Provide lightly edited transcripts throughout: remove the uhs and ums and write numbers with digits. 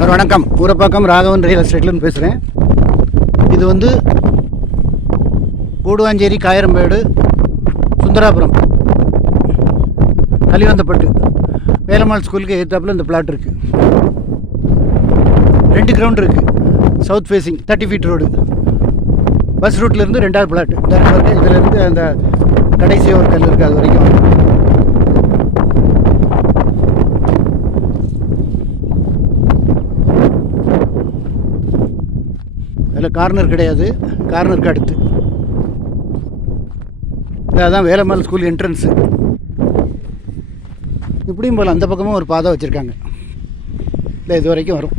Sir வணக்கம். Urapakkam Raghavan real எஸ்டேட்லேருந்து பேசுகிறேன். இது வந்து கூடுவாஞ்சேரி, காயரம்பேடு, சுந்தராபுரம், கலிவந்தப்பட்டு வேலம்மாள் ஸ்கூலுக்கு எதிர்த்தாப்பில் இந்த பிளாட் இருக்குது. 2 கிரவுண்ட் இருக்குது. South facing 30 feet road. Bus ரூட்லேருந்து 2வது பிளாட் இதிலேருந்து அந்த கடைசியாக ஒரு கல் இருக்குது, அது வரைக்கும். அதில் கார்னர் கிடையாது, கார்னருக்கு அடுத்து. அதான் வேலம்மாள் ஸ்கூல் என்ட்ரன்ஸு. இப்படியும் போல் அந்த பக்கமும் ஒரு பாதை வச்சுருக்காங்க. இல்லை, இது வரைக்கும் வரும்.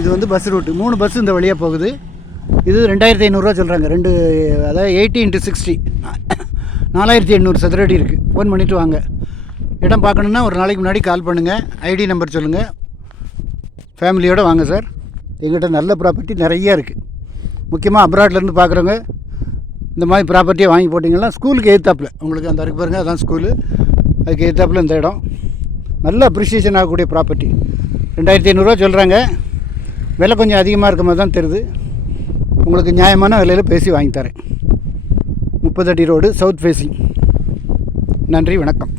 இது வந்து பஸ் ரூட்டு. 3 பஸ் இந்த வழியாக போகுது. இது 2500 சொல்கிறாங்க. அதாவது 80x60 4800 சதுரடி இருக்குது. ஃபோன் பண்ணிவிட்டு வாங்க. இடம் பார்க்கணுன்னா ஒரு நாளைக்கு முன்னாடி கால் பண்ணுங்கள். ஐடி நம்பர் சொல்லுங்கள். ஃபேமிலியோடு வாங்க சார். எங்கிட்ட நல்ல ப்ராப்பர்ட்டி நிறையா இருக்குது. முக்கியமாக அப்ராட்லேருந்து பார்க்குறவங்க இந்த மாதிரி ப்ராப்பர்ட்டியை வாங்கி போட்டிங்கன்னா ஸ்கூலுக்கு எதிர்த்தாப்பில் உங்களுக்கு அந்த இருக்கு பாருங்கள், அதான் ஸ்கூலு. அதுக்கு எதிர்த்தாப்பில் இந்த இடம் நல்ல அப்ரிஷியேஷன் ஆகக்கூடிய ப்ராப்பர்ட்டி. 2500 சொல்கிறாங்க. விலை கொஞ்சம் அதிகமாக இருக்க மாதிரி தான் தெரியுது. உங்களுக்கு நியாயமான விலையில் பேசி வாங்கி தரேன். 30 அடி ரோடு, சவுத் ஃபேஸிங். நன்றி, வணக்கம்.